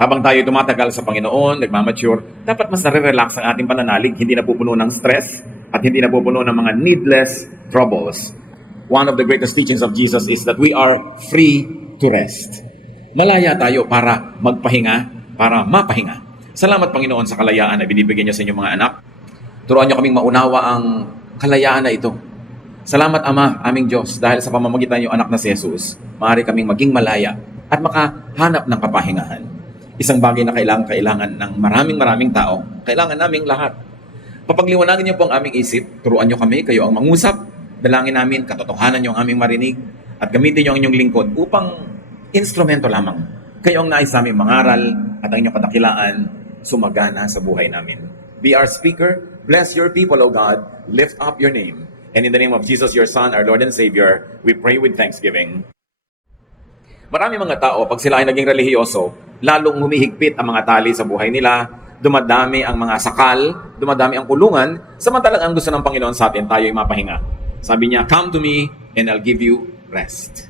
Habang tayo tumatagal sa Panginoon, nagmamature, dapat mas nare-relax ang ating pananalig, hindi napupuno ng stress at hindi napupuno ng mga needless troubles. One of the greatest teachings of Jesus is that we are free to rest. Malaya tayo para magpahinga, para mapahinga. Salamat Panginoon sa kalayaan na binibigyan niyo sa inyong mga anak. Turuan niyo kaming maunawa ang kalayaan na ito. Salamat Ama, aming Diyos, dahil sa pamamagitan niyo anak na si Jesus, maaari kaming maging malaya at makahanap ng kapahingahan. Isang bagay na kailangan ng maraming tao. Kailangan naming lahat. Papagliwanagin niyo po ang aming isip, turuan niyo kami, kayo ang mangusap, dalangin namin, katotohanan niyo ang aming marinig, at gamitin niyo ang inyong lingkod upang instrumento lamang. Kayo ang nais naming mangaral at ang inyong kadakilaan sumagana sa buhay namin. Be our speaker, bless your people, O God, lift up your name. And in the name of Jesus, your Son, our Lord and Savior, we pray with thanksgiving. Marami mga tao, pag sila ay naging relihiyoso, lalong humihigpit ang mga tali sa buhay nila, dumadami ang mga sakal, dumadami ang kulungan, samantalang ang gusto ng Panginoon sa atin, tayo ay mapahinga. Sabi niya, come to me and I'll give you rest.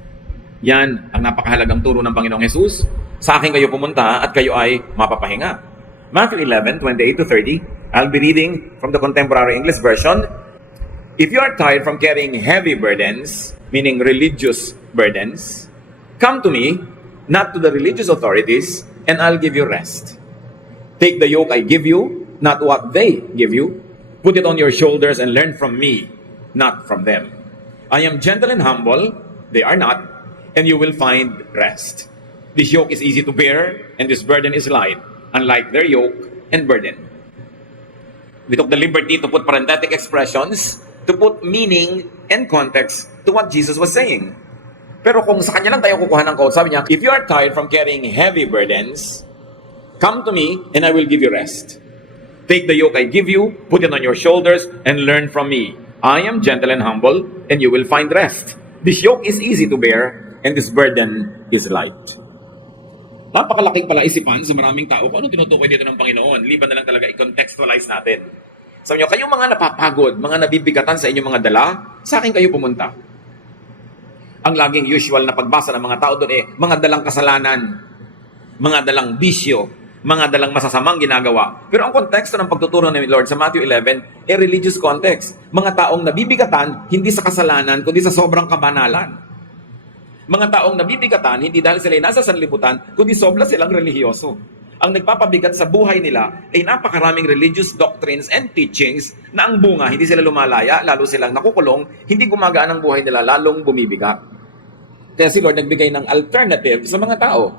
Yan ang napakahalagang turo ng Panginoong Jesus. Sa akin kayo pumunta at kayo ay mapapahinga. Matthew 11:28-30, I'll be reading from the Contemporary English Version. If you are tired from carrying heavy burdens, meaning religious burdens, come to me, not to the religious authorities, and I'll give you rest. Take the yoke I give you, not what they give you. Put it on your shoulders and learn from me, not from them. I am gentle and humble, they are not, and you will find rest. This yoke is easy to bear, and this burden is light, unlike their yoke and burden. We took the liberty to put parenthetic expressions to put meaning and context to what Jesus was saying. Pero kung sa kanya lang tayo kukuha ng quote, sabi niya, if you are tired from carrying heavy burdens, come to me and I will give you rest. Take the yoke I give you, put it on your shoulders, and learn from me. I am gentle and humble, and you will find rest. This yoke is easy to bear, and this burden is light. Napakalaking palaisipan sa maraming tao kung ano tinutukoy dito ng Panginoon. Liban na lang talaga i-contextualize natin. Sabi niyo, kayong mga napapagod, mga nabibigatan sa inyong mga dala, sa akin kayo pumunta. Ang laging usual na pagbasa ng mga tao doon mga dalang kasalanan, mga dalang bisyo, mga dalang masasamang ginagawa. Pero ang konteksto ng pagtuturo ni Lord sa Matthew 11, religious context. Mga taong nabibigatan, hindi sa kasalanan, kundi sa sobrang kabanalan. Mga taong nabibigatan, hindi dahil sila nasa sanlibutan, kundi sobra silang relihiyoso. Ang nagpapabigat sa buhay nila ay napakaraming religious doctrines and teachings na ang bunga, hindi sila lumalaya, lalo silang nakukulong, hindi gumagaan ang buhay nila, lalong bumibigat. Kaya si Lord nagbigay ng alternative sa mga tao.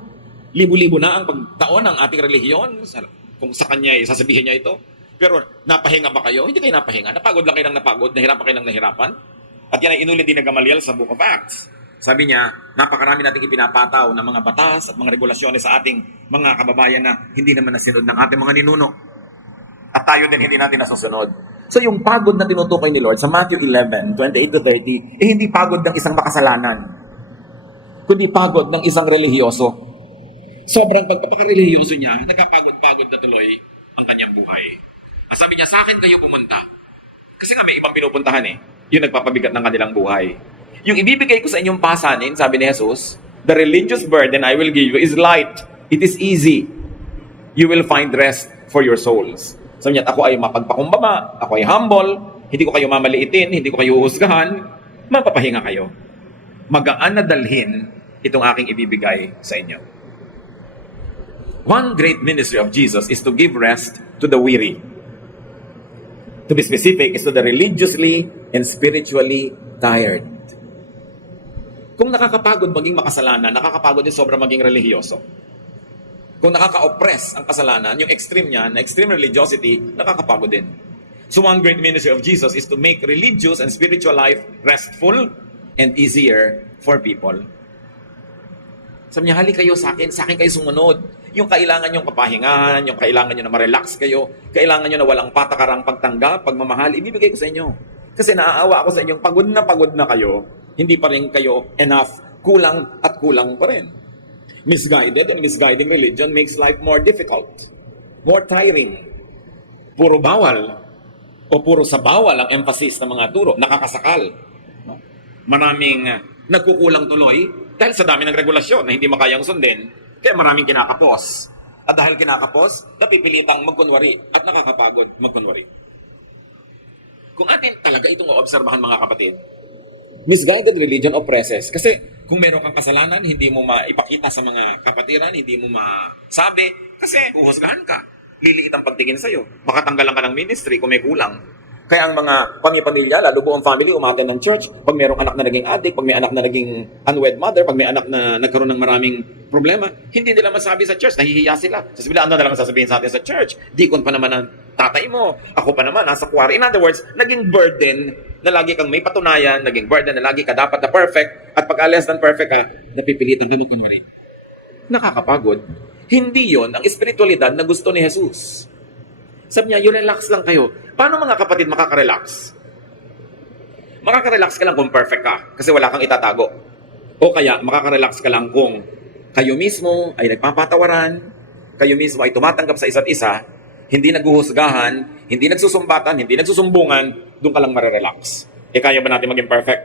Libo-libo na ang pagtaon ng ating relihiyon, kung sa kanya sasabihin niya ito. Pero napahinga ba kayo? Hindi kayo napahinga. Napagod lang kayo ng napagod, nahirapan kayo ng nahirapan. At yan ay inulit din ng Gamaliel sa Book of Acts. Sabi niya, napakarami nating ipinapataw ng mga batas at mga regulasyones sa ating mga kababayan na hindi naman nasunod ng ating mga ninuno. At tayo din hindi natin nasusunod. So yung pagod na tinutukoy ni Lord sa Matthew 11:28-30, hindi pagod ng isang makasalanan, kundi pagod ng isang relihiyoso. Sobrang pagpapakarelihiyoso niya, nagkapagod-pagod na tuloy ang kanyang buhay. Sabi niya, sa akin kayo pumunta. Kasi nga may ibang pinupuntahan yung nagpapabigat ng kanilang buhay. Yung ibibigay ko sa inyong pasanin, sabi ni Jesus, the religious burden I will give you is light. It is easy. You will find rest for your souls. Sabi niya, ako ay mapagpakumbaba, ako ay humble, hindi ko kayo mamaliitin, hindi ko kayo uhusgahan, mapapahinga kayo. Magaan na dalhin itong aking ibibigay sa inyo. One great ministry of Jesus is to give rest to the weary. To be specific, is to the religiously and spiritually tired. Kung nakakapagod maging makasalanan, nakakapagod din sobrang maging relihiyoso. Kung nakaka-oppress ang kasalanan, yung extreme niya, na extreme religiosity, nakakapagod din. So one great ministry of Jesus is to make religious and spiritual life restful and easier for people. Sabi niya, hali kayo sa akin kayo sumunod. Yung kailangan yung kapahingahan, yung kailangan nyo na ma-relax kayo, kailangan nyo na walang patakarang pagtanggap, pagmamahal, ibibigay ko sa inyo. Kasi naaawa ako sa inyong pagod na kayo, hindi pa rin kayo enough, kulang at kulang pa rin. Misguided and misguiding religion makes life more difficult, more tiring. Puro bawal o puro sa bawal ang emphasis ng mga turo, nakakasakal. Maraming nagkukulang tuloy dahil sa dami ng regulasyon na hindi makayang sundin, kaya maraming kinakapos. At dahil kinakapos, napipilitang magkunwari at nakakapagod magkunwari. Kung atin talaga itong maobserbahan mga kapatid, misguided religion oppresses. Kasi kung meron kang kasalanan, hindi mo maipakita sa mga kapatiran, hindi mo masabi, kasi huhusgahan ka. Liliit ang pagtingin sa'yo. Baka tanggalan ka ng ministry kung may kulang. Kaya ang mga pamilya, lalo buong family, umaten ng church. Pag mayroong anak na naging addict, pag may anak na naging unwed mother, pag may anak na nagkaroon ng maraming problema, hindi nila masabi sa church, nahihiya sila. Sasabihin, ano na lang sasabihin sa atin sa church? Dikon pa naman ang tatay mo, ako pa naman, nasa kuwari. In other words, naging burden na lagi kang may patunayan, naging burden na lagi ka dapat na perfect, at pag less than perfect ka, napipilitan ka magkunwari. Nakakapagod. Hindi yon ang espiritualidad na gusto ni Jesus. Sabi niya, you relax lang kayo. Paano mga kapatid makaka-relax? Makaka-relax ka lang kung perfect ka kasi wala kang itatago. O kaya makaka-relax ka lang kung kayo mismo ay nagpapatawaran, kayo mismo ay tumatanggap sa isa't isa, hindi naghuhusgahan, hindi nagsusumbatan, hindi nagsusumbungan, doon ka lang marerelax. E kaya ba natin maging perfect?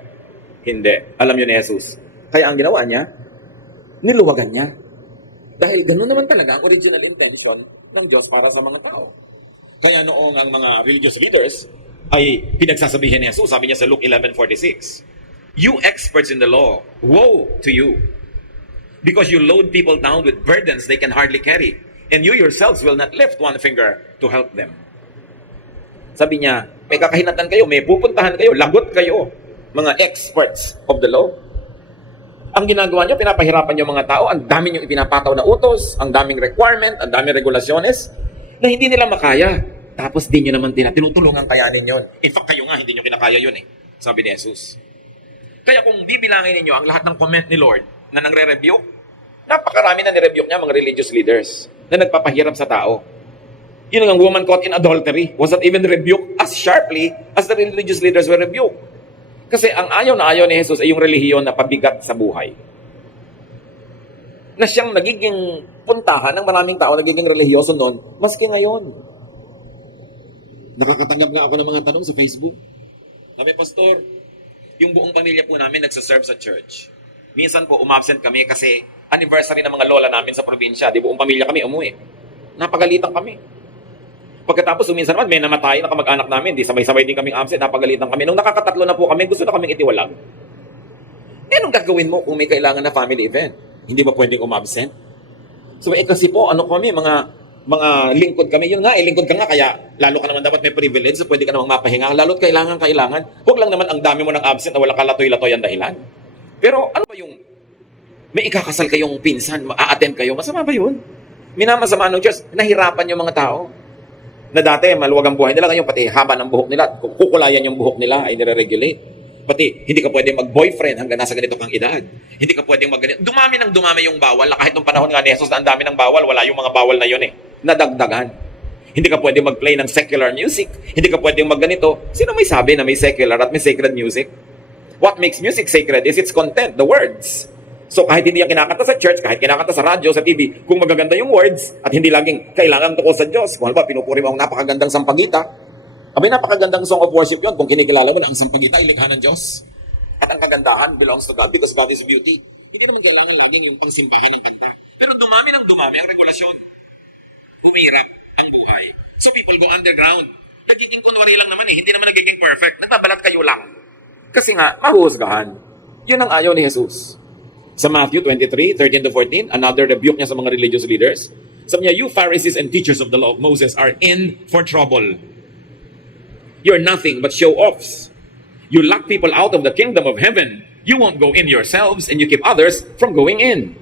Hindi. Alam yun ni Jesus. Kaya ang ginawa niya, niluwagan niya. Dahil ganoon naman talaga ang original intention ng Diyos para sa mga tao. Kaya noong ang mga religious leaders ay pinagsasabihin ni Jesus, sabi niya sa Luke 11:46, "You experts in the law, woe to you, because you load people down with burdens they can hardly carry, and you yourselves will not lift one finger to help them." Sabi niya, may kakahinatan kayo, may pupuntahan kayo, lagot kayo, mga experts of the law. Ang ginagawa niyo, pinapahirapan niyo mga tao, ang dami niyo ipinapataw na utos, ang daming requirement, ang daming regulasyones, na hindi nila makaya. Tapos di nyo naman tinutulungan kayanin yon. In fact, kayo nga, hindi nyo kinakaya yun sabi ni Jesus. Kaya kung bibilangin ninyo ang lahat ng comment ni Lord na nangre-rebuke, napakarami na ni-rebuke niya mga religious leaders na nagpapahirap sa tao. Yun ang woman caught in adultery was not even rebuked as sharply as the religious leaders were rebuked. Kasi ang ayaw na ayaw ni Jesus ay yung relihiyon na pabigat sa buhay. Na siyang nagiging puntahan ng maraming tao, nagiging relihiyoso noon, maski ngayon. Nakakatanggap nga ako ng mga tanong sa Facebook. Sabi, Pastor, yung buong pamilya po namin nagsaserve sa church. Minsan po, umabsent kami kasi anniversary ng mga lola namin sa probinsya. Di buong pamilya kami umuwi. Napagalitan kami. Pagkatapos, minsan naman, may namatay na kamag-anak namin. Di sabay-sabay din kaming absent. Napagalitan kami. Nung nakakatatlo na po kami, gusto na kaming itiwalag. Anong gagawin mo kung may kailangan na family event? Hindi ba pwedeng umabsent? So, kasi po, kami, mga lingkod kami. Yun nga, lingkod ka nga, kaya lalo ka naman dapat may privilege, so pwede ka namang mapahinga. Lalo't kailangan. Huwag lang naman ang dami mo ng absent na wala ka latoy-latoy ang dahilan. Pero ano ba yung, may ikakasal kayong pinsan, a-attend kayo, masama ba yun? Minamasama ng Diyos, nahirapan yung mga tao. Na dati, maluwag ang buhay nila, ngayon pati haba ng buhok nila, kukulayan yung buhok nila, ay nire-regulate. Pati, hindi ka pwedeng mag-boyfriend hanggang nasa ganito kang edad. Hindi ka pwedeng mag-ganito. Dumami yung bawal. Na kahit nung panahon nga ni Jesus na ang dami ng bawal, wala yung mga bawal na yun Nadagdagan. Hindi ka pwedeng mag-play ng secular music. Hindi ka pwedeng mag-ganito. Sino may sabi na may secular at may sacred music? What makes music sacred is its content, the words. So kahit hindi yan kinakanta sa church, kahit kinakanta sa radyo, sa TV, kung magaganda yung words at hindi laging kailangan tukol sa Diyos. Kung halimbawa, pinupuri mo ang napakagandang sampagita, abay, napakagandang song of worship yon kung kinikilala mo na ang sampagita ay likha ng Diyos. At ang kagandahan belongs to God because God is beauty. Hindi naman kailangan laging yung pangsimbahan ng kanta. Pero dumami ang regulasyon. Umirap ang buhay. So people go underground. Nagiging kunwari lang naman hindi naman nagiging perfect. Nagbabalat kayo lang. Kasi nga, mahuhusgahan. Yun ang ayaw ni Jesus. Sa Matthew 23:13-14, another rebuke niya sa mga religious leaders. Sabi niya, you Pharisees and teachers of the law of Moses are in for trouble. You're nothing but show-offs. You lock people out of the kingdom of heaven. You won't go in yourselves and you keep others from going in.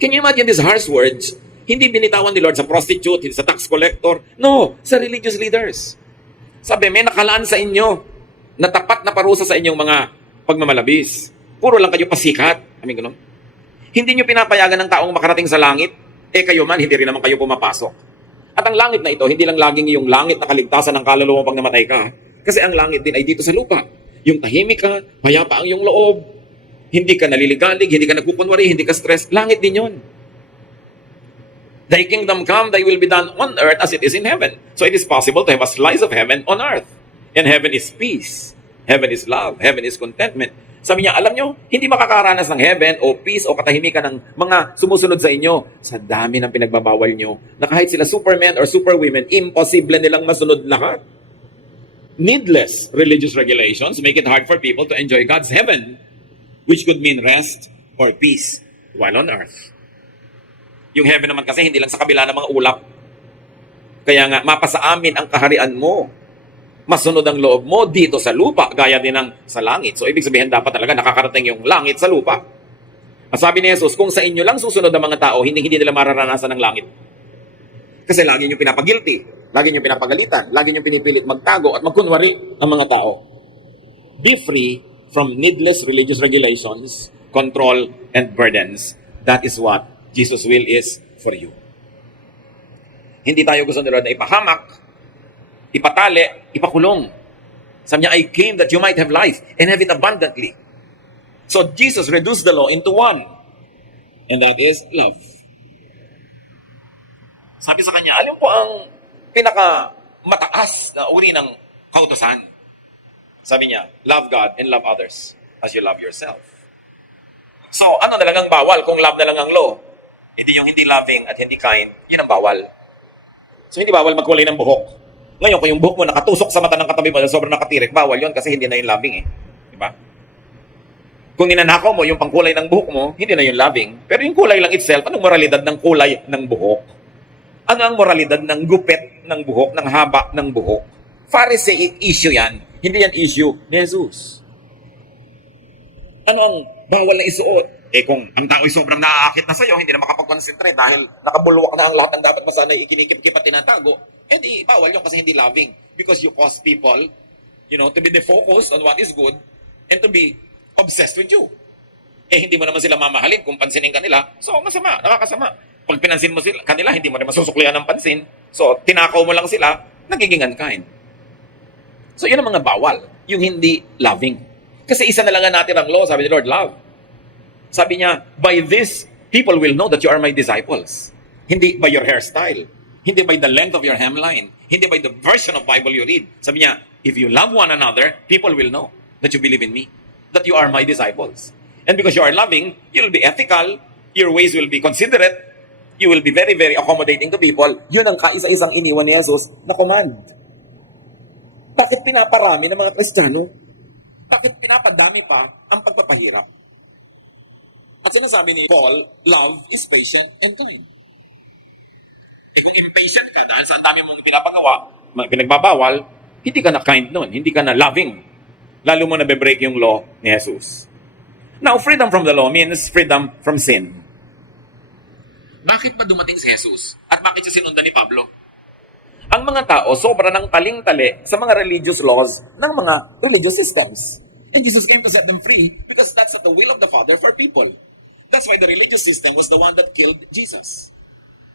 Can you imagine these harsh words? Hindi binitawan ni Lord sa prostitute, sa tax collector. No, sa religious leaders. Sabi, may nakalaan sa inyo na tapat na parusa sa inyong mga pagmamalabis. Puro lang kayo pasikat. Ganun. Hindi nyo pinapayagan ng taong makarating sa langit. Kayo man, hindi rin naman kayo pumapasok. At ang langit na ito, hindi lang laging yung langit na kaligtasan ng kaluluwa pag namatay ka. Kasi ang langit din ay dito sa lupa. Yung tahimik ka, payapa ang iyong loob, hindi ka naliligalig, hindi ka nagkukunwari, hindi ka stress, langit din yun. Thy kingdom come, thy will be done on earth as it is in heaven. So it is possible to have a slice of heaven on earth. And heaven is peace. Heaven is love. Heaven is contentment. Sabi niya, alam nyo, hindi makakaranas ng heaven o peace o katahimikan ng mga sumusunod sa inyo sa dami ng pinagbabawal nyo na kahit sila supermen or superwomen, imposible nilang masunod lahat. Needless religious regulations make it hard for people to enjoy God's heaven, which could mean rest or peace while on earth. Yung heaven naman kasi hindi lang sa kabila ng mga ulap. Kaya nga, mapasa amin ang kaharian mo. Masunod ang loob mo dito sa lupa, gaya din ng sa langit. So, ibig sabihin, dapat talaga nakakarating yung langit sa lupa. At sabi ni Jesus, kung sa inyo lang susunod ang mga tao, hindi nila mararanasan ng langit. Kasi lagi nyo pinapagilty, lagi nyo pinapagalitan, lagi nyo pinipilit magtago at magkunwari ang mga tao. Be free from needless religious regulations, control, and burdens. That is what Jesus' will is for you. Hindi tayo gusto nila na ipahamak, ipatali, ipakulong. Sabi niya, I came that you might have life and have it abundantly. So Jesus reduced the law into one. And that is love. Sabi sa kanya, alam po ang pinakamataas na uri ng kautusan. Sabi niya, love God and love others as you love yourself. So, ano na lang ang bawal kung love na lang ang law? Hindi yung hindi loving at hindi kind, yun ang bawal. So, hindi bawal magkulay ng buhok. Ngayon, kung yung buhok mo nakatusok sa mata ng katabi mo na sobrang nakatirik, bawal yun kasi hindi na yung loving eh. Diba? Kung ninanakaw mo yung pangkulay ng buhok mo, hindi na yung loving. Pero yung kulay lang itself, anong moralidad ng kulay ng buhok? Ano ang moralidad ng gupit ng buhok, ng haba ng buhok? Pharisaic issue yan. Hindi yan issue ni Jesus. Ano ang bawal na isuot? Eh kung ang tao'y sobrang naaakit na sa'yo, hindi na makapag-concentrate dahil nakabulwak na ang lahat ng dapat masanay ikinikip-kip at tinatago, eh di bawal yun kasi hindi loving. Because you cause people, to be defocused on what is good and to be obsessed with you. Eh hindi mo naman sila mamahalin kung pansinin ka nila, so masama, nakakasama. Pag pinansin mo sila, kanila, hindi mo rin masusuklihan ng pansin. So, tinakaw mo lang sila, nagiging unkind. So, yun ang mga bawal. Yung hindi loving. Kasi isa na lang natin ang law, sabi ni Lord, love. Sabi niya, by this, people will know that you are my disciples. Hindi by your hairstyle. Hindi by the length of your hemline. Hindi by the version of Bible you read. Sabi niya, if you love one another, people will know that you believe in me. That you are my disciples. And because you are loving, you'll be ethical. Your ways will be considerate. You will be very, very accommodating to people. Yun ang kaisa-isang iniwan ni Jesus na command. Bakit pinaparami ng mga Kristiyano? Bakit pinapadami pa ang pagpapahirap? At sinasabi ni Paul, love is patient and kind. Eh kung impatient ka dahil sa ang dami mong pinapagawa, pinagbabawal, hindi ka na kind nun, hindi ka na loving. Lalo mo na be-break yung law ni Jesus. Now, freedom from the law means freedom from sin. Bakit ba dumating si Jesus? At bakit siya sinundan ni Pablo? Ang mga tao, sobra ng taling-tali sa mga religious laws ng mga religious systems. And Jesus came to set them free because that's the will of the Father for people. That's why the religious system was the one that killed Jesus.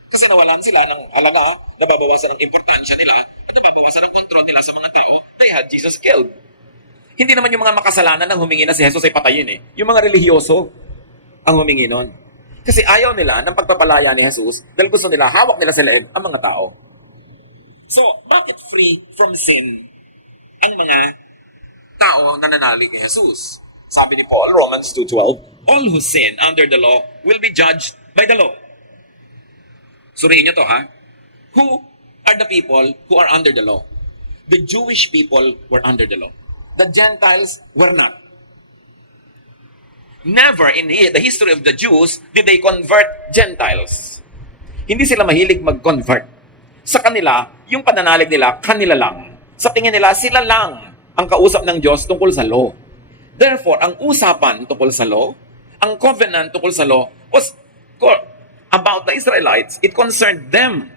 Kasi nawalan sila ng halaga, nababawasan ng importansya nila, at nababawasan ng kontrol nila sa mga tao, they had Jesus killed. Hindi naman yung mga makasalanan nang humingi na si Jesus ay patayin eh. Yung mga relihiyoso ang humingi nun. Kasi ayaw nila ng pagpapalaya ni Jesus dahil gusto nila, hawak nila sa leeg ang mga tao. So, bakit free from sin ang mga tao na nanalig kay Jesus? Sabi ni Paul, Romans 2:12, all who sin under the law will be judged by the law. Suriin niyo to, ha? Who are the people who are under the law? The Jewish people were under the law. The Gentiles were not. Never in the history of the Jews did they convert Gentiles. Hindi sila mahilig mag-convert. Sa kanila, yung pananalig nila, kanila lang. Sa tingin nila, sila lang ang kausap ng Diyos tungkol sa law. Therefore, ang usapan tungkol sa law, ang covenant tungkol sa law, was about the Israelites. It concerned them.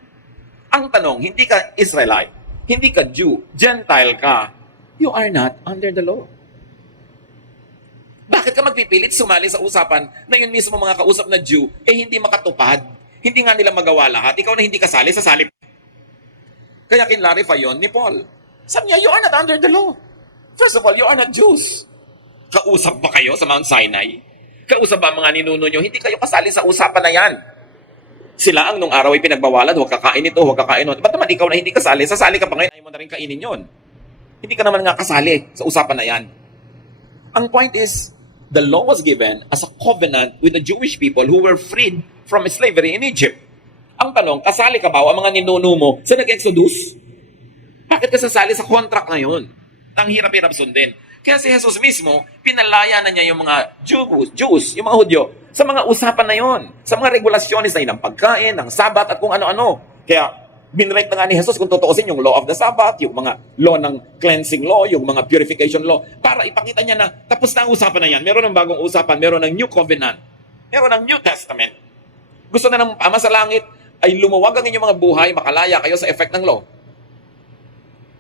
Ang tanong, hindi ka Israelite, hindi ka Jew, Gentile ka, you are not under the law. Bakit ka magpipilit sumali sa usapan na yun mismo mga kausap na Jew, hindi makatupad? Hindi nga nila magawa lahat. Ikaw na hindi kasali, sasali. Kaya kinlarify yun ni Paul. Sabi niya, you are not under the law. First of all, you are not Jews. Kausap ba kayo sa Mount Sinai? Kausap ba mga ninuno nyo? Hindi kayo kasali sa usapan na yan. Sila ang nung araw ay pinagbawalan, huwag kakain ito, huwag kakain ito. Ba't naman ikaw na hindi kasali? Sasali ka pa ngayon, ayaw mo na rin kainin yon. Hindi ka naman nga kasali sa usapan na yan. Ang point is, the law was given as a covenant with the Jewish people who were freed from slavery in Egypt. Ang tanong, kasali ka ba o ang mga ninuno mo sa nag-Exodus? Bakit ka sasali sa contract na yun? Ang hirap-hirap sundin. Kaya si Jesus mismo, pinalaya na niya yung mga Jews, yung mga Hudyo, sa mga usapan na yon, sa mga regulasyones na yun, ng pagkain, ng Sabat at kung ano-ano. Kaya, binrate na nga ni Jesus kung tutuusin yung law of the Sabbath, yung mga law ng cleansing law, yung mga purification law, para ipakita niya na tapos na ang usapan na yan. Meron ng bagong usapan, meron ng New Covenant, meron ng New Testament. Gusto na ng Ama sa langit ay lumuwag ang inyong mga buhay, makalaya kayo sa effect ng law.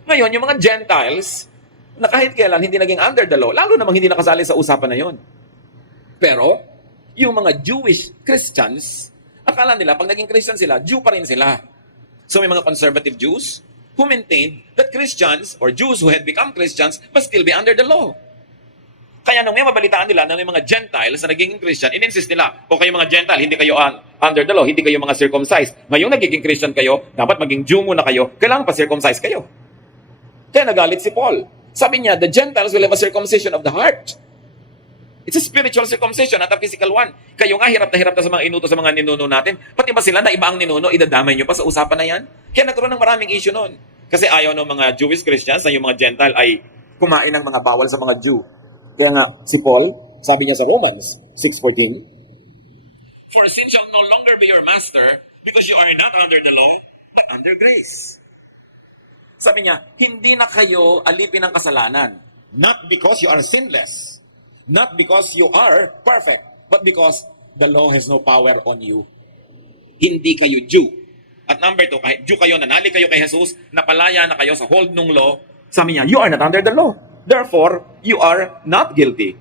Ngayon, yung mga Gentiles, na kahit kailan hindi naging under the law, lalo namang hindi nakasali sa usapan na yon. Pero, yung mga Jewish Christians, akala nila, pag naging Christian sila, Jew pa rin sila. So may mga conservative Jews who maintained that Christians or Jews who had become Christians must still be under the law. Kaya nung may mabalitaan nila na may mga Gentiles na naging Christian, in-insist nila, o kayo mga Gentile, hindi kayo under the law, hindi kayo mga circumcised. Ngayong nagiging Christian kayo, dapat maging Jew muna kayo, kailangan pa circumcised kayo. Kaya nagalit si Paul. Sabi niya, the Gentiles will have a circumcision of the heart. It's a spiritual circumcision, not a physical one. Kayo nga, hirap na sa mga inuto sa mga ninuno natin. Pati ba sila na iba ang ninuno, idadamay nyo pa sa usapan na yan? Kaya nagkaroon ng maraming issue noon. Kasi ayaw ng mga Jewish Christians na yung mga Gentile ay kumain ng mga bawal sa mga Jew. Kaya nga, si Paul, sabi niya sa Romans 6:14, for sin shall no longer be your master because you are not under the law, but under grace. Sabi niya, hindi na kayo alipin ng kasalanan. Not because you are sinless. Not because you are perfect. But because the law has no power on you. Hindi kayo Jew. At number 2, kahit Jew kayo, nanali kayo kay Jesus, napalaya na kayo sa hold ng law, sabi niya, you are not under the law. Therefore, you are not guilty.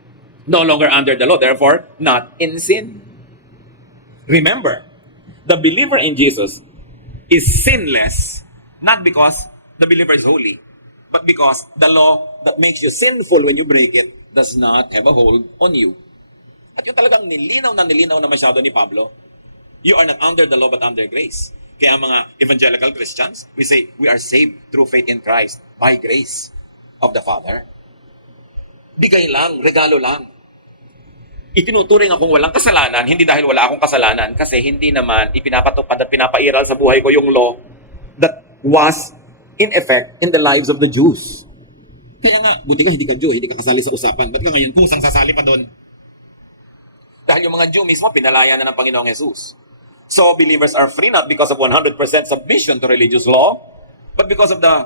No longer under the law. Therefore, not in sin. Remember, the believer in Jesus is sinless, not because the believer is holy, but because the law that makes you sinful when you break it does not have a hold on you. At yung talagang nilinaw na masyado ni Pablo, you are not under the law but under grace. Kaya ang mga evangelical Christians, we say, we are saved through faith in Christ by grace of the Father. Bigay lang, regalo lang. Itinuturing akong walang kasalanan, hindi dahil wala akong kasalanan, kasi hindi naman ipinapatupad at pinapairal sa buhay ko yung law that was in effect in the lives of the Jews. Kaya nga, buti ka hindi ka Jew, hindi ka kasali sa usapan. Ba't ka ngayon kusang sasali pa doon? Dahil yung mga Jew mismo, pinalaya na ng Panginoong Jesus. So, believers are free not because of 100% submission to religious law, but because of the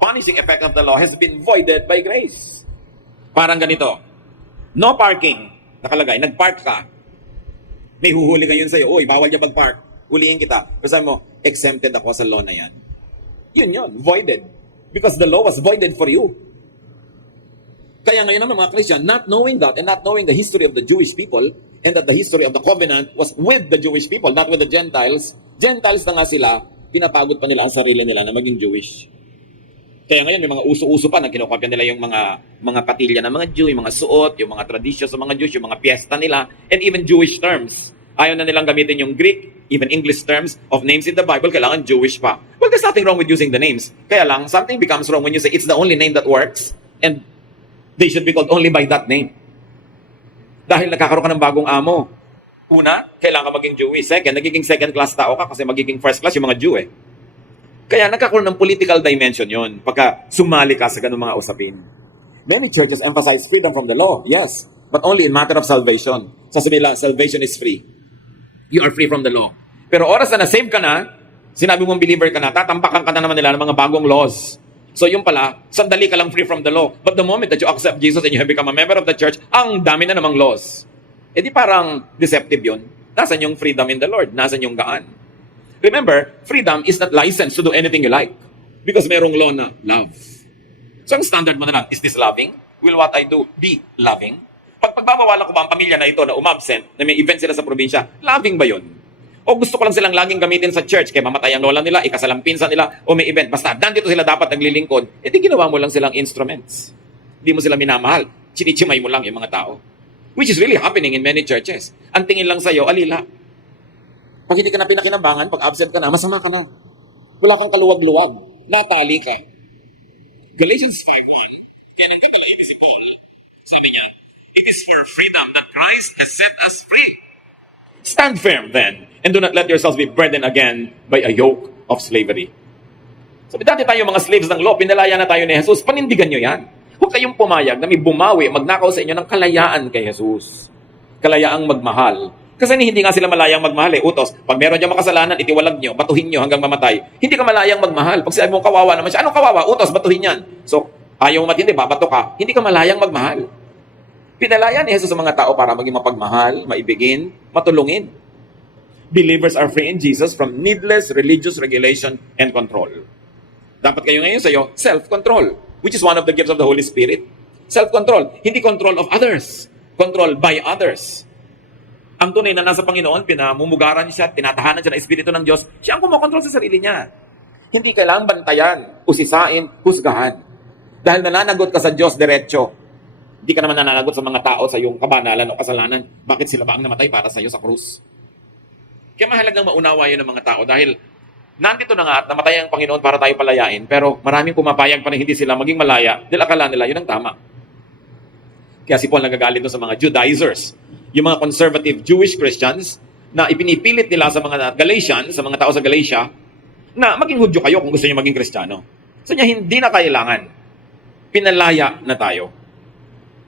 punishing effect of the law has been voided by grace. Parang ganito, no parking, nakalagay, nagpark ka, may huhuli ngayon sa'yo, uy, bawal niya mag-park, huliin kita. Pero sabi mo, exempted ako sa law na yan. Yun, voided. Because the law was voided for you. Kaya ngayon naman mga Christian, not knowing that and not knowing the history of the Jewish people and that the history of the covenant was with the Jewish people, not with the Gentiles, Gentiles na nga sila, pinapagod pa nila ang sarili nila na maging Jewish. Kaya ngayon may mga uso-uso pa na kinukopya nila yung mga patilya ng mga Jew, yung mga suot, yung mga tradisyon sa mga Jews, yung mga piyesta nila, and even Jewish terms. Ayaw na nilang gamitin yung Greek, even English terms of names in the Bible, kailangan Jewish pa. Well, there's nothing wrong with using the names. Kaya lang, something becomes wrong when you say it's the only name that works and they should be called only by that name. Dahil nagkakaroon ka ng bagong amo. Una, kailangan ka maging Jewish. Second, nagiging second class tao ka kasi magiging first class yung mga Jew eh. Kaya nagkakaroon ng political dimension yon pagka sumali ka sa ganung mga usapin. Many churches emphasize freedom from the law, yes, but only in matter of salvation. Sasabihin lang, salvation is free. You are free from the law. Pero oras na na-save ka na, sinabi mong believer ka na, tatampakan ka na naman nila ng mga bagong laws. So yung pala, sandali ka lang free from the law. But the moment that you accept Jesus and you have become a member of the church, ang dami na namang laws. E di parang deceptive yun. Nasaan yung freedom in the Lord? Nasaan yung gaan? Remember, freedom is not license to do anything you like. Because merong law na love. So ang standard mo na lang, is this loving? Will what I do be loving? Pag pagbabawalan ko ba ang pamilya na ito na umabsent, na may event sila sa probinsya, loving ba yun? O gusto ko lang silang laging gamitin sa church, kaya mamatay ang lola nila, ikasal ang pinsan nila, o may event. Basta, nandito sila dapat naglilingkod, edi ginawa mo lang silang instruments. Hindi mo sila minamahal. Chinichimay mo lang yung mga tao. Which is really happening in many churches. Ang tingin lang sa'yo, alila. Pag hindi ka na pinakinabangan, pag absent ka na, masama ka na. Wala kang kaluwag-luwag. Natali ka. Galatians 5:1, kaya nang gabalain si Paul, sabi niya, It is for freedom that Christ has set us free. Stand firm then, and do not let yourselves be burdened again by a yoke of slavery. Sabi, dati tayo mga slaves ng law, pinalaya na tayo ni Jesus, panindigan nyo yan. Huwag kayong pumayag na may bumawi, magnakaw sa inyo ng kalayaan kay Jesus. Kalayaang magmahal. Kasi hindi nga sila malayang magmahal eh. Utos, pag meron dyan makasalanan, itiwalag nyo, batuhin nyo hanggang mamatay. Hindi ka malayang magmahal. Pag sabi mong kawawa naman siya, anong kawawa? Utos, batuhin yan. So, ayaw mo matindi, babato ka. Hindi ka malayang magmahal. Pinalaya ni Jesus sa mga tao para maging mapagmahal, maibigin, matulungin. Believers are free in Jesus from needless religious regulation and control. Dapat kayo ngayon sa'yo, self-control, which is one of the gifts of the Holy Spirit. Self-control, hindi control of others. Control by others. Ang tunay na nasa Panginoon, pinamumugaran siya, tinatahanan siya ng Espiritu ng Diyos, siya ang kumokontrol sa sarili niya. Hindi kailangang bantayan, usisain, husgahan. Dahil nananagot ka sa Diyos diretso. Hindi ka naman nananagot sa mga tao sa iyong kabanalan o kasalanan. Bakit sila ba ang namatay para sa iyo sa krus? Kaya mahalagang maunawa yun ng mga tao dahil nandito na nga at namatay ang Panginoon para tayo palayain, pero maraming pumapayag pa rin hindi sila maging malaya dahil akala nila yun ang tama. Kaya si Paul nagagalit doon sa mga Judaizers, yung mga conservative Jewish Christians na ipinipilit nila sa mga Galatians, sa mga tao sa Galatia, na maging Hudyo kayo kung gusto niyo maging Kristiyano. So niya, hindi na kailangan. Pinalaya na tayo.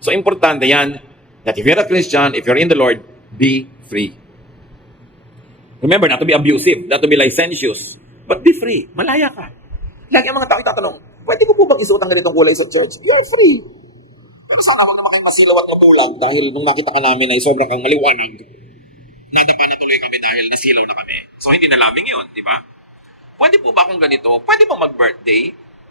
So importante yan, that if you're a Christian, if you're in the Lord, be free. Remember, not to be abusive, not to be licentious, but be free. Malaya ka. Lagi ang mga tao itatanong, pwede ko po bang isuot ang ganitong kulay sa church? You're free. Pero sana huwag naman kayong masilaw at mabulag dahil nung nakita ka namin ay sobrang kang maliwanag, nadapa na tuloy kami dahil nasilaw na kami. So hindi na labing yun, di ba? Pwede po ba kung ganito? Pwede bang mag-birthday?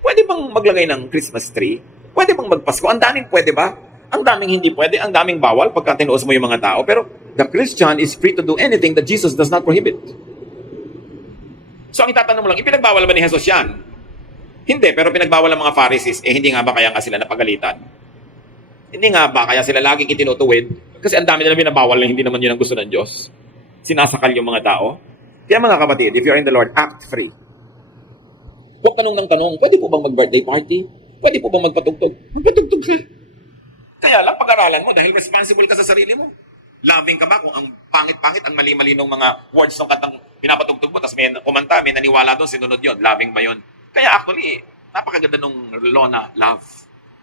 Pwede bang maglagay ng Christmas tree? Pwede bang magpasko? Ang daming pwede ba? Ang daming hindi pwede, ang daming bawal pagka tinuos mo yung mga tao. Pero the Christian is free to do anything that Jesus does not prohibit. So ang itatanong mo lang, ipinagbawal ba ni Jesus yan? Hindi, pero pinagbawal ng mga Pharisees, hindi nga ba kaya nga sila napagalitan? Hindi nga ba kaya sila laging itinutuwid? Kasi ang dami nila binabawal na hindi naman yun ang gusto ng Diyos. Sinasakal yung mga tao. Kaya mga kapatid, if you're in the Lord, act free. Huwag tanong ng tanong, pwede po bang mag-birthday party? Pwede po bang magpatugtog? Magpatugtog ka. Kaya lang, pag-aralan mo dahil responsible ka sa sarili mo. Loving ka ba kung ang pangit-pangit, ang mali-mali ng mga words ng kantang pinapatugtog mo, tapos may kumanta, may naniwala doon, sinunod yun. Loving ba yun? Kaya actually, napakaganda nung law na love.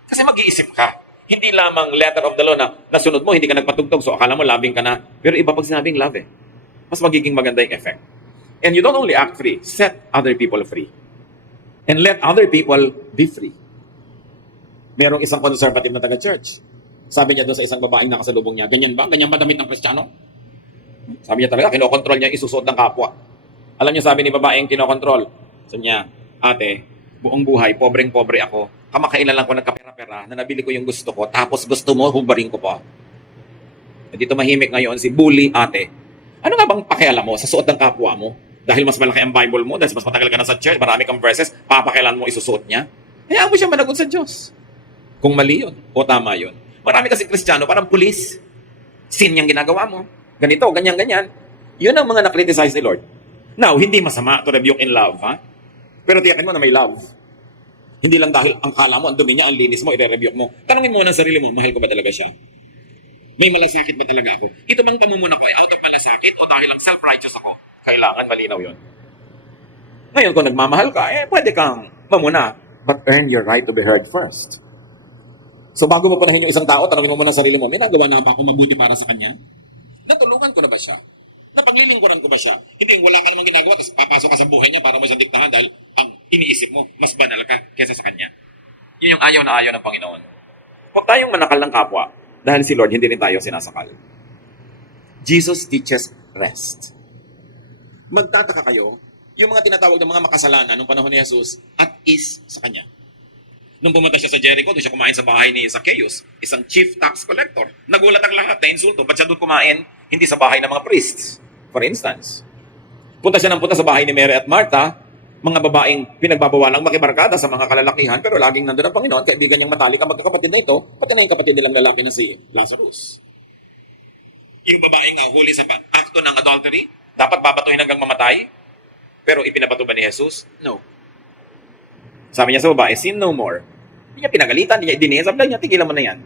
Kasi mag-iisip ka. Hindi lamang letter of the law na nasunod mo, hindi ka nagpatugtog, so akala mo loving ka na. Pero iba pag sinabing love eh. Mas magiging maganda yung effect. And you don't only act free, set other people free. And let other people be free. Merong isang conservative na taga-church. Sabi niya doon sa isang babaeng nakasalubong niya, ganyan ba? Ganyan ba damit ng Kristiyano? Sabi niya talaga, kinokontrol niya yung isusuot ng kapwa. Alam niyo, sabi ni babaeng kinokontrol. Sabi niya, ate, buong buhay, pobreng-pobre ako. Kamakailan lang ko nagkapera-pera na nabili ko yung gusto ko, tapos gusto mo, hubarin ko pa. E dito mahimik ngayon si bully ate. Ano nga bang pakialam mo sa suot ng kapwa mo? Dahil mas malaki ang Bible mo, dahil mas matagal ka na sa church, marami kang verses, papakialan mo isusuot niya? Hayaan mo siya managot sa Diyos. Kung mali yun, o tama yun. Marami kasi Kristiyano, parang pulis. Sin yung ginagawa mo. Ganito, ganyan-ganyan. Yun ang mga na-criticize ni Lord. Now, hindi masama to rebuke in love, ha? Pero tiyakin mo na may love. Hindi lang dahil ang kala mo, ang dumi niya, ang linis mo, i-rebuke mo. Tanungin mo ng sarili mo, mahal ko ba talaga siya? May malasakit ba talaga ako? Ito bang pamumuna ko ay out of malasakit o dahil lang self-righteous ako? Kailangan malinaw yun. Ngayon, kung nagmamahal ka, pwede kang mamuna, but earn your right to be heard first. So bago mo panahin yung isang tao, tanungin mo muna sa sarili mo, may nagawa na ba ako mabuti para sa kanya? Natulungan ko na ba siya? Napaglilingkuran ko ba siya? Hindi, wala ka namang ginagawa, tapos papasok ka sa buhay niya para mo siya diktahan dahil ang iniisip mo, mas banal ka kesa sa kanya. Yun yung ayaw na ayaw ng Panginoon. Huwag tayong manakal ng kapwa dahil si Lord, hindi rin tayo sinasakal. Jesus teaches rest. Magtataka kayo, yung mga tinatawag ng mga makasalanan nung panahon ni Jesus at is sa kanya. Nung pumunta siya sa Jericho, doon siya kumain sa bahay ni Zacchaeus, isang chief tax collector. Nagulat ang lahat na insulto. Ba't siya doon kumain? Hindi sa bahay ng mga priests, for instance. Punta siya sa bahay ni Mary at Martha, mga babaeng pinagbabawalang makibarkada sa mga kalalakihan, pero laging nandun ang Panginoon, kaibigan niyang matalik ang magkakapatid na ito, pati na yung kapatid nilang lalaki na si Lazarus. Yung babaeng nahuli sa akto ng adultery, dapat babatuhin hanggang mamatay, pero ipinabato ba ni Jesus? No. Sabi niya sa babae, sin no more. Hindi niya pinagalitan, hindi niya idinihin. Sabi niya, tigilan mo na yan.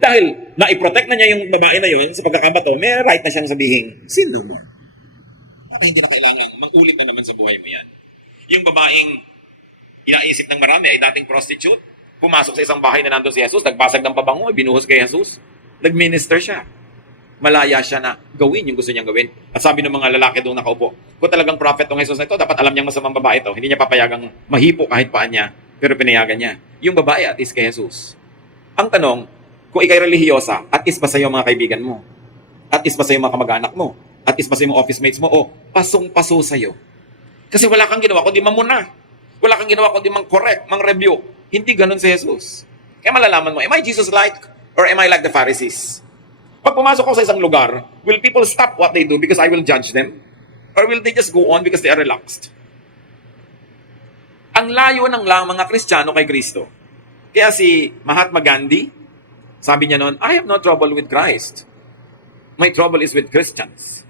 Dahil naiprotect na niya yung babae na yun sa pagkakabato, may right na siyang sabihin, sin no more. At hindi na kailangan, mag-ulit na naman sa buhay mo yan. Yung babaeng inaisip ng marami ay dating prostitute, pumasok sa isang bahay na nandun si Jesus, nagbasag ng pabango, binuhos kay Jesus, nag-minister siya. Malaya siya na gawin yung gusto niyang gawin. At sabi ng mga lalaki doon nakaupo, kung talagang prophet tong Jesus na ito, dapat alam niyang masamang babae ito. Hindi niya papayagang mahipo kahit paan niya, pero pinayagan niya. Yung babae at is kay Jesus. Ang tanong, kung ikay relihiyosa, at is ba sa'yo mga kaibigan mo? At is ba sa'yo mga kamag-anak mo? At is ba sa'yo mga office mates mo? O pasong-paso sa'yo? Kasi wala kang ginawa kundi mamuna. Wala kang ginawa kundi mang-correct, mang-review. Hindi ganun si Jesus. Kaya malalaman mo, am I Jesus-like or am I like the Pharisees? Pag pumasok ako sa isang lugar, will people stop what they do because I will judge them? Or will they just go on because they are relaxed? Ang layo ng lang mga Kristiyano kay Kristo. Kaya si Mahatma Gandhi, sabi niya noon, I have no trouble with Christ. My trouble is with Christians.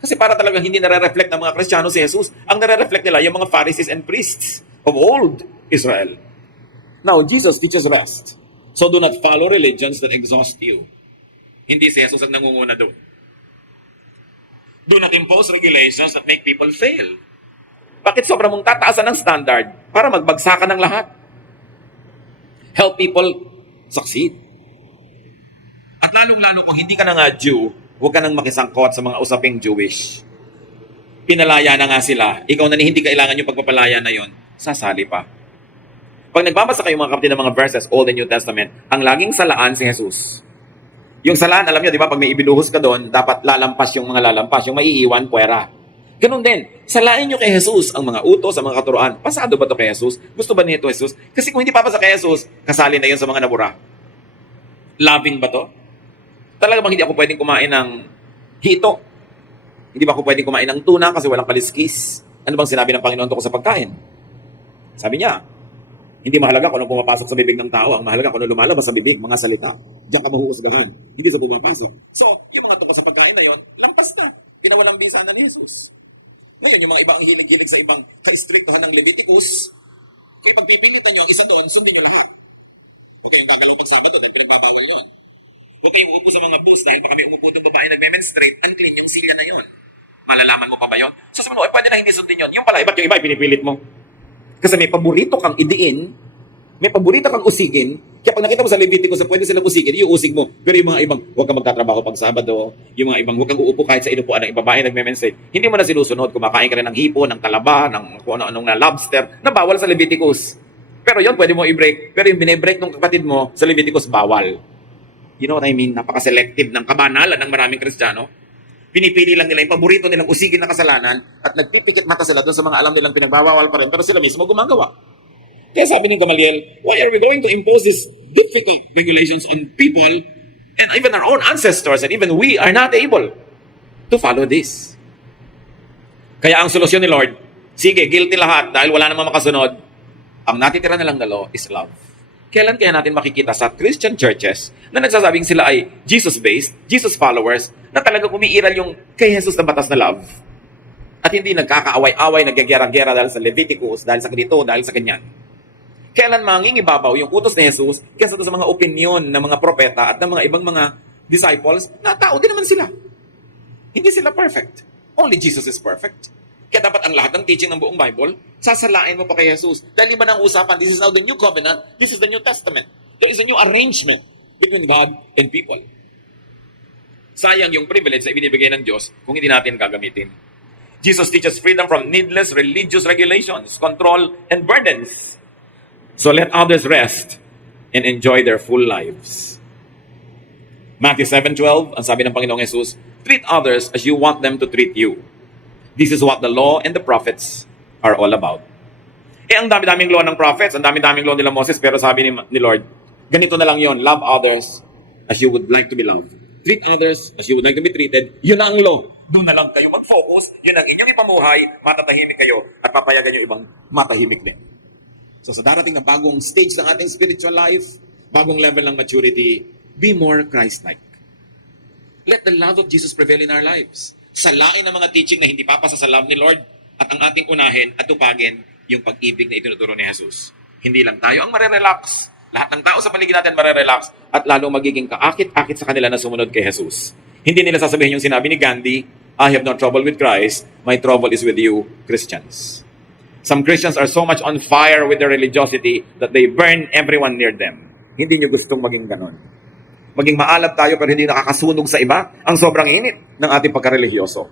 Kasi para talagang hindi nare-reflect ng mga Kristiyano si Jesus. Ang nare-reflect nila yung mga Pharisees and priests of old Israel. Now, Jesus teaches rest. So do not follow religions that exhaust you. Hindi si Jesus ang nangunguna doon. Do not impose regulations that make people fail. Bakit sobra mong tataasan ng standard para magbagsakan ng lahat? Help people succeed. At lalong-lalo kung hindi ka na nga Jew, huwag ka nang makisangkot sa mga usaping Jewish. Pinalaya na nga sila. Ikaw na hindi kailangan yung pagpapalaya na yon, sasali pa. Pag nagbabasa kayo mga kapatid ng mga verses, Old and New Testament, ang laging salaan si Jesus. Yung salaan, alam nyo, di ba, pag may ibinuhos ka doon, dapat lalampas yung mga lalampas, yung maiiwan, puwera. Ganun din, salain nyo kay Jesus ang mga utos, ang mga katuruan. Pasado ba to kay Jesus? Gusto ba nito Jesus? Kasi kung hindi papasa kay Jesus, kasali na yun sa mga nabura. Loving ba to? Talaga bang hindi ako pwedeng kumain ng hito? Hindi ba ako pwedeng kumain ng tuna kasi walang kaliskis? Ano bang sinabi ng Panginoon ko sa pagkain? Sabi niya, hindi mahalaga kung anong pumapasok sa bibig ng tao. Ang mahalaga kung anong lumalabas sa bibig, mga salita. Diyan ka mahuhusgahan. Hindi sa pumapasok. So, yung mga tukas sa pagkain na yon, lampas na. Pinawalang bisa na ni Jesus. Ngayon, yung mga ibang hilig-hilig sa ibang ka-strictahan ng Leviticus, kung pagpipilitan nyo ang isa doon, sundin nyo lahat. Okay, yung gagalong pag-Sabato, dahil pinagbabawal yun. Huwag kayong uupo sa mga booths dahil baka may umupo ng babae nagme-menstruate, unclean yung silya na yon. Malalaman mo pa ba yun? So sabi mo, pwede na hindi sundin yun. Yung pala, iba't yung iba, pinipilit mo. Kasi may paborito kang idiin, may paborito kang usigin, kaya pag nakita mo sa Leviticus na pwede silang usigin, yung usig mo. Pero yung mga ibang, huwag kang magtatrabaho pag Sabado, yung mga ibang, huwag kang uupo kahit sa inupuan ng babae nagme-menstruate. Hindi mo na sinusunod, kumakain ka rin ng hipo, ng talaba, ng kung ano-anong na lobster, na bawal sa Leviticus. Pero yun, pwede mo i-break. Pero yung binibreak ng kapatid mo sa Leviticus, bawal. You know what I mean? Napaka-selective ng kabanalan ng maraming Kristiyano. Pinipili lang nila yung paborito nilang usigin na kasalanan at nagpipikit mata sila doon sa mga alam nilang pinagbawal pa rin pero sila mismo gumagawa. Kaya sabi ni Gamaliel, why are we going to impose these difficult regulations on people and even our own ancestors and even we are not able to follow this? Kaya ang solusyon ni Lord, sige, guilty lahat dahil wala namang makasunod. Ang natitira na lang na law is love. Kailan kaya natin makikita sa Christian churches na nagsasabing sila ay Jesus-based, Jesus followers, na talagang umiiral yung kay Jesus na batas na love? At hindi nagkakaaway-away, nagyagyara-gyara dahil sa Leviticus, dahil sa ganito, dahil sa ganyan. Kailan mangingibabaw yung utos ni Jesus kaysa sa mga opinion ng mga propeta at ng mga ibang mga disciples na tao din naman sila. Hindi sila perfect. Only Jesus is perfect. Kaya dapat ang lahat ng teaching ng buong Bible, sasalain mo pa kay Jesus. Dahil iba ng usapan, this is now the new covenant, this is the New Testament. There is a new arrangement between God and people. Sayang yung privilege na ibinibigay ng Diyos kung hindi natin gagamitin. Jesus teaches freedom from needless religious regulations, control, and burdens. So let others rest and enjoy their full lives. Matthew 7:12, ang sabi ng Panginoong Jesus, treat others as you want them to treat you. This is what the law and the prophets are all about. Ang dami-daming law ng prophets, ang dami-daming law nila Moses, pero sabi ni Lord, ganito na lang yon, love others as you would like to be loved. Treat others as you would like to be treated. Yun ang law. Doon na lang kayo mag-focus, yun ang inyong ipamuhay, matatahimik kayo, at papayagan yung ibang matahimik din. So sa darating na bagong stage ng ating spiritual life, bagong level ng maturity, be more Christ-like. Let the love of Jesus prevail in our lives. Salain ang mga teaching na hindi papasa sa love ni Lord at ang ating unahin at tupagin yung pag-ibig na itinuturo ni Jesus. Hindi lang tayo ang marerelax, Lahat ng tao sa paligid natin marerelax at lalo magiging kaakit-akit sa kanila na sumunod kay Jesus. Hindi nila sasabihin yung sinabi ni Gandhi, I have no trouble with Christ, my trouble is with you, Christians. Some Christians are so much on fire with their religiosity that they burn everyone near them. Hindi nyo gustong maging ganon. Maging maalab tayo pero hindi nakakasunog sa iba ang sobrang init ng ating pagkarelihiyoso.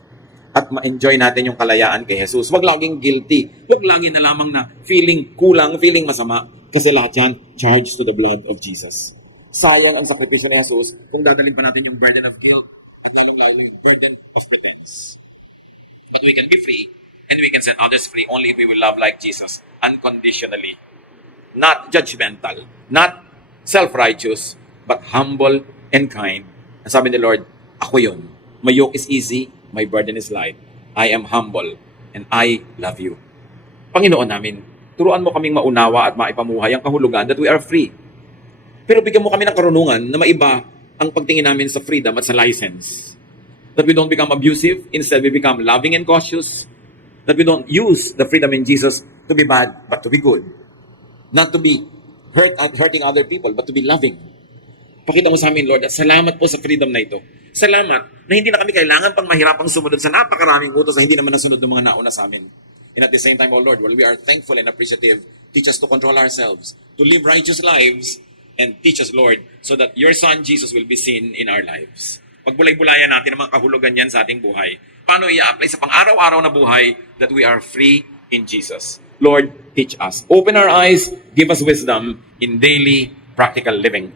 At ma-enjoy natin yung kalayaan kay Jesus. Huwag laging guilty. Huwag lagi na lamang na feeling kulang, feeling masama. Kasi lahat yan, charged to the blood of Jesus. Sayang ang sakripisyo ni Jesus kung dadalhin pa natin yung burden of guilt at lalong-lalo yung burden of pretense. But we can be free and we can set others free only if we will love like Jesus unconditionally. Not judgmental, not self-righteous, but humble and kind. Ang sabi ni Lord, ako yun. My yoke is easy, my burden is light. I am humble and I love you. Panginoon namin, turuan mo kaming maunawa at maipamuhay ang kahulugan that we are free. Pero bigyan mo kami ng karunungan na maiba ang pagtingin namin sa freedom at sa license. That we don't become abusive, instead we become loving and cautious. That we don't use the freedom in Jesus to be bad, but to be good. Not to be hurting other people, but to be loving. Pakita mo sa amin, Lord, at salamat po sa freedom na ito. Salamat na hindi na kami kailangan pang mahirapang sumunod sa napakaraming utos na hindi naman nasunod ng mga nauna sa amin. And at the same time, oh Lord, while we are thankful and appreciative, teach us to control ourselves, to live righteous lives, and teach us, Lord, so that your Son, Jesus, will be seen in our lives. Pagbulay-bulayan natin ang mga kahulugan yan sa ating buhay. Paano i-apply sa pang-araw-araw na buhay that we are free in Jesus? Lord, teach us. Open our eyes, give us wisdom in daily practical living.